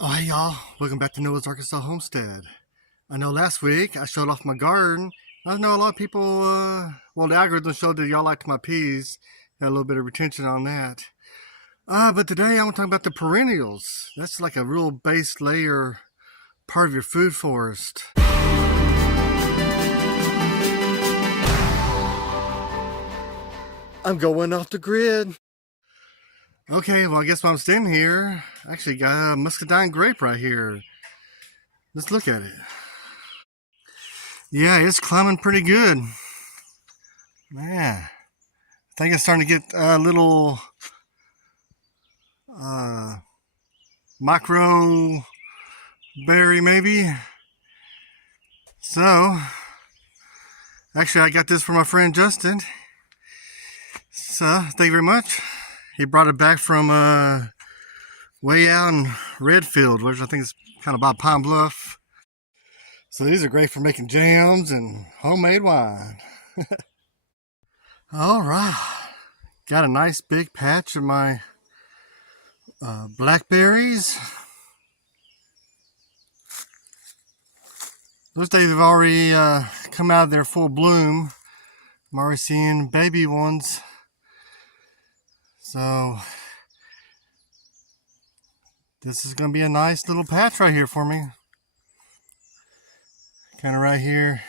Oh, hey y'all, welcome back to Noah's Arkansas Homestead. I know last week I showed off my garden. I know a lot of people, the algorithm showed that y'all liked my peas. Had a little bit of retention on that. But today I want to talk about the perennials. That's like a real base layer part of your food forest. I'm going off the grid. Okay, well I guess while I'm standing here, I actually got a muscadine grape right here. Let's look at it. Yeah, it's climbing pretty good. Man, I think it's starting to get a little micro berry maybe. So, actually I got this from my friend Justin. So, thank you very much. He brought it back from way out in Redfield, which I think is kind of by Pine Bluff. So these are great for making jams and homemade wine. All right, got a nice big patch of my blackberries. Looks like they've already come out of their full bloom. I'm already seeing baby ones. So this is going to be a nice little patch right here for me. Kind of right here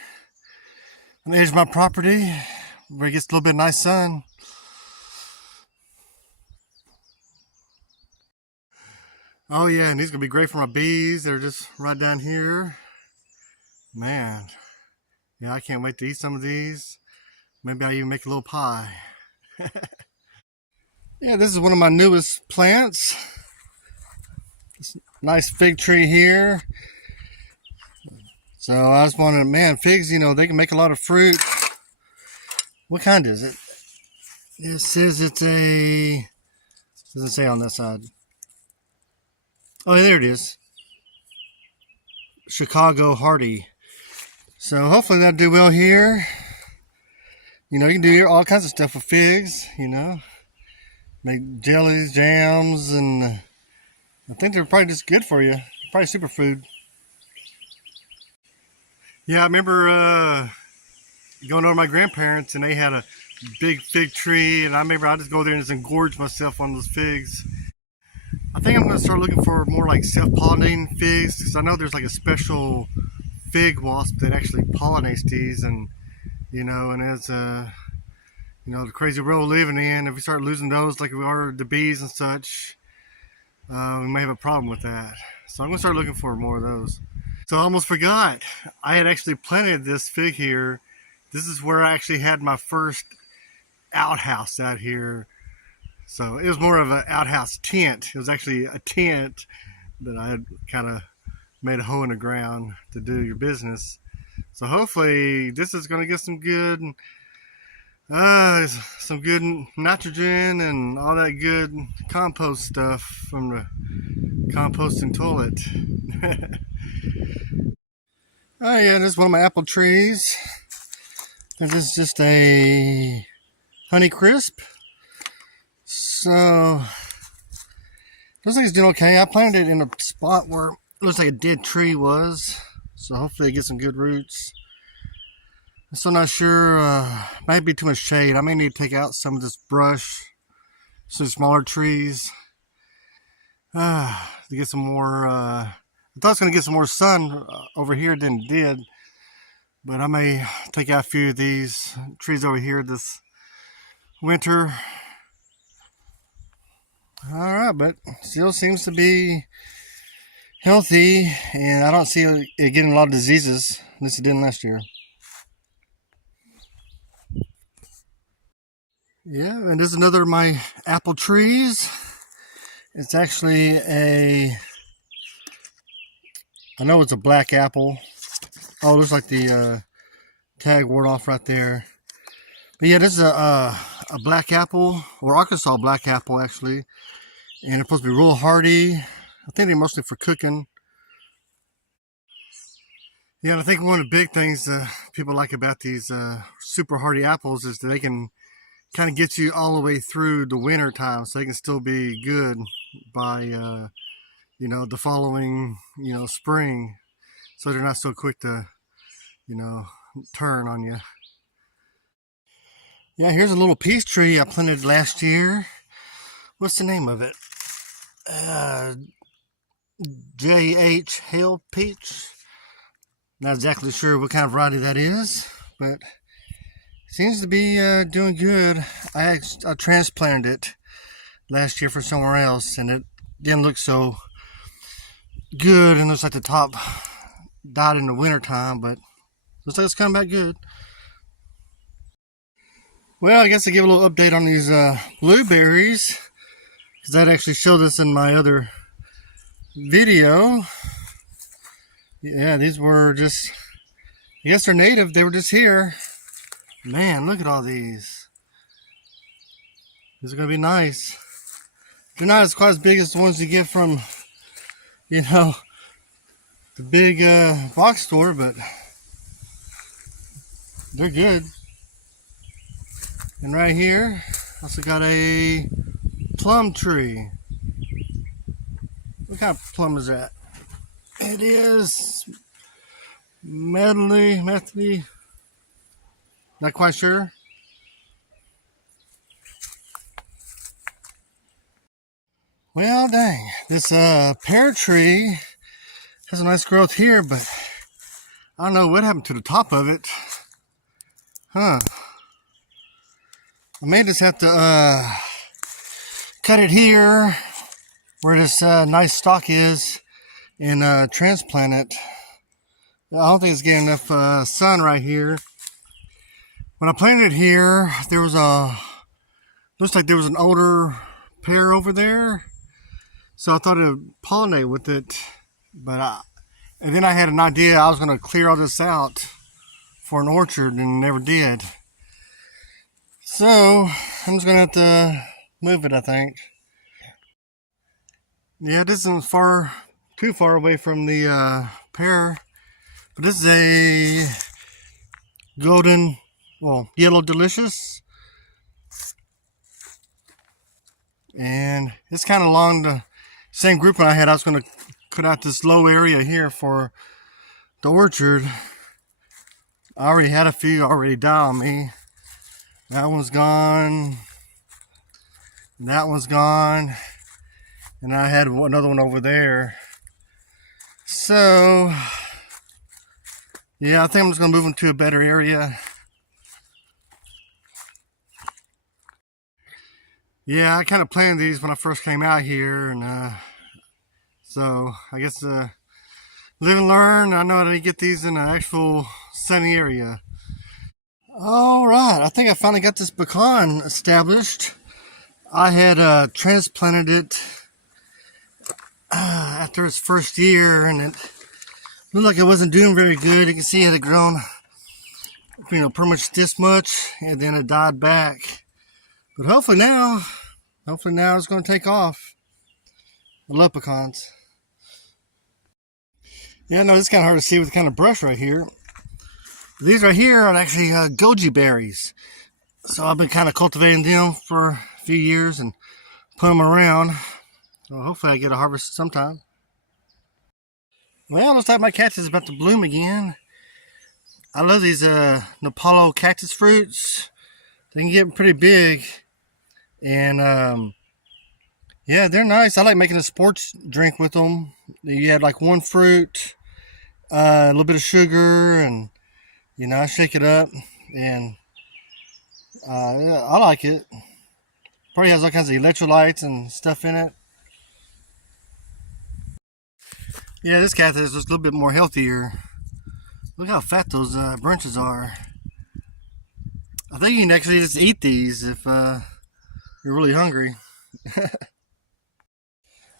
on the edge of my property where it gets a little bit of nice sun. Oh yeah, and these are going to be great for my bees. They're just right down here. Man, yeah, I can't wait to eat some of these. Maybe I'll even make a little pie. Yeah, this is one of my newest plants. This nice fig tree here. So I just wanted, man, figs, they can make a lot of fruit. What kind is it? It says it's a, doesn't say on that side. Oh, there it is. Chicago Hardy. So hopefully that'll do well here. You can do all kinds of stuff with figs, Make jellies, jams, and I think they're probably just good for you. Probably superfood. Yeah, I remember going over to my grandparents and they had a big fig tree, and I remember I'd just go there and just engorge myself on those figs. I think I'm going to start looking for more like self-pollinating figs, because I know there's like a special fig wasp that actually pollinates these, and as the crazy world we're living in, if we start losing those like we are the bees and such, we may have a problem with that. So I'm going to start looking for more of those. So I almost forgot, I had actually planted this fig here. This is where I actually had my first outhouse out here. So it was more of an outhouse tent. It was actually a tent that I had kind of made a hole in the ground to do your business. So hopefully this is going to get some good nitrogen and all that good compost stuff from the composting toilet. Oh yeah, this is one of my apple trees. This is just a Honey Crisp. So looks like it's doing okay. I planted it in a spot where it looks like a dead tree was. So hopefully it gets some good roots. I'm still not sure, might be too much shade. I may need to take out some of this brush, some smaller trees, to get some more, I thought I was going to get some more sun over here than it did, but I may take out a few of these trees over here this winter. Alright, but still seems to be healthy, and I don't see it getting a lot of diseases, at least it didn't last year. Yeah, and this is another of my apple trees. It's actually I know it's a black apple. Oh, it looks like the tag wore off right there. But yeah, this is a black apple, or Arkansas black apple actually. And it's supposed to be real hardy. I think they're mostly for cooking. Yeah, and I think one of the big things people like about these super hardy apples is that they can kind of get you all the way through the winter time, so they can still be good by the following, spring, so they're not so quick to, turn on you. Yeah, here's a little peach tree I planted last year. What's the name of it? J.H. Hale Peach. Not exactly sure what kind of variety that is, but seems to be doing good. I transplanted it last year for somewhere else, and it didn't look so good, and looks like the top died in the winter time, but looks like it's coming back good. Well, I guess I'll give a little update on these blueberries, because I'd actually showed this in my other video. Yeah, these were just, I guess they're native, they were just here. Man, look at all these. These are going to be nice. They're not quite as big as the ones you get from, the big box store, but they're good. And right here, also got a plum tree. What kind of plum is that? It is medley, not quite sure. Well, dang, this pear tree has a nice growth here, but I don't know what happened to the top of it. I may just have to cut it here where this nice stalk is and transplant it. I don't think it's getting enough sun right here. When I planted it here, there was looks like there was an older pear over there, so I thought it would pollinate with it, but and then I had an idea I was going to clear all this out for an orchard, and never did. So I'm just gonna have to move it, I think. Yeah, this isn't too far away from the pear, but this is a yellow delicious, and it's kind of along the same grouping I had. I was gonna cut out this low area here for the orchard. I already had a few already die on me. That one's gone. That one's gone. And I had another one over there. So, yeah, I think I'm just going to move them to a better area. Yeah, I kind of planned these when I first came out here. And so, I guess live and learn. I know how to get these in an actual sunny area. All right, I think I finally got this pecan established. I had transplanted it after its first year, and it looked like it wasn't doing very good. You can see it had grown, pretty much this much, and then it died back. But hopefully now it's going to take off. I love pecans. Yeah, no, it's kind of hard to see with the kind of brush right here. These right here are actually goji berries. So I've been kind of cultivating them for a few years and putting them around. So hopefully I get a harvest sometime. Well, looks like my cactus is about to bloom again. I love these Nepalo cactus fruits. They can get pretty big. And yeah, they're nice. I like making a sports drink with them. You add like one fruit, a little bit of sugar, and I shake it up, and I like it. Probably has all kinds of electrolytes and stuff in it. Yeah, this cactus is just a little bit more healthier. Look how fat those branches are. I think you can actually just eat these if you're really hungry.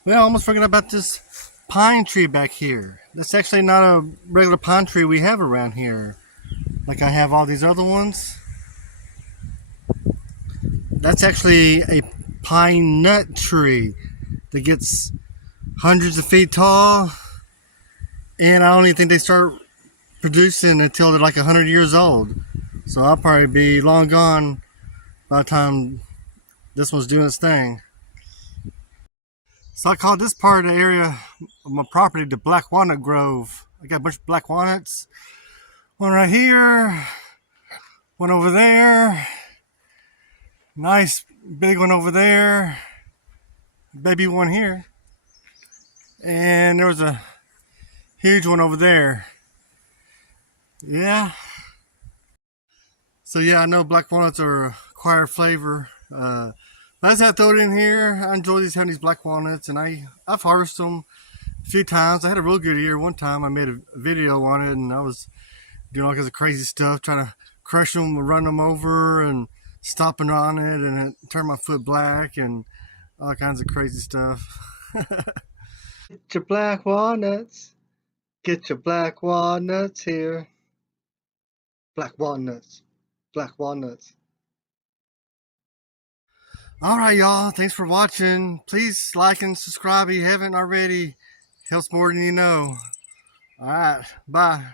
Well, I almost forgot about this pine tree back here. That's actually not a regular pine tree we have around here, like I have all these other ones. That's actually a pine nut tree that gets hundreds of feet tall, and I don't even think they start producing until they're like 100 years old. So I'll probably be long gone by the time this one's doing its thing. So I call this part of the area of my property the Black Walnut Grove. I got a bunch of black walnuts. One right here, one over there, nice big one over there, baby one here, and there was a huge one over there. Yeah. So yeah, I know black walnuts are acquired flavor. I just have to throw it in here. I enjoy having these black walnuts, and I've harvested them a few times. I had a real good year. One time I made a video on it, and I was doing all kinds of crazy stuff, trying to crush them, run them over, and stomping on it, and it turned my foot black, and all kinds of crazy stuff. Get your black walnuts. Get your black walnuts here. Black walnuts. Black walnuts. Alright, y'all. Thanks for watching. Please like and subscribe if you haven't already. Helps more than you know. Alright. Bye.